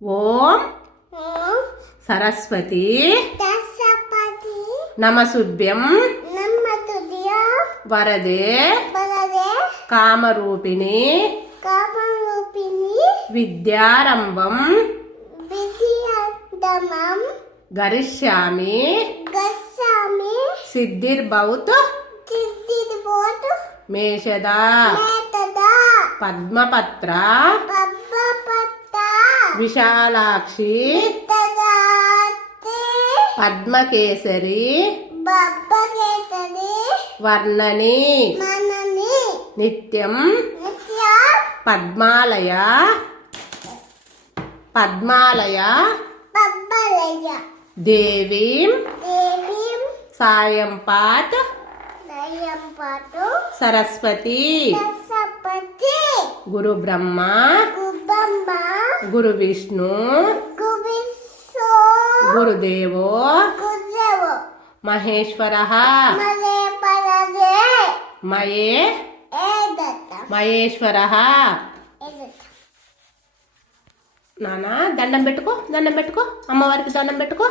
ఓం సరస్వతి నమస్తుభ్యం వరదే కామరూపిణి విద్యారంభం గరిష్యామి సిద్ధిర్భవతు మేషదా పద్మపత్ర విశాలాక్షి పద్మకేసరి వర్ణని నిత్యం పద్మాలయ దేవీం సాయంపాత్ సరస్వతి గురు బ్రహ్మ గురు విష్ణు గురుదేవో మహేశ్వర మహేశ్వర నానా దండం పెట్టుకో అమ్మవారికి దండం పెట్టుకో.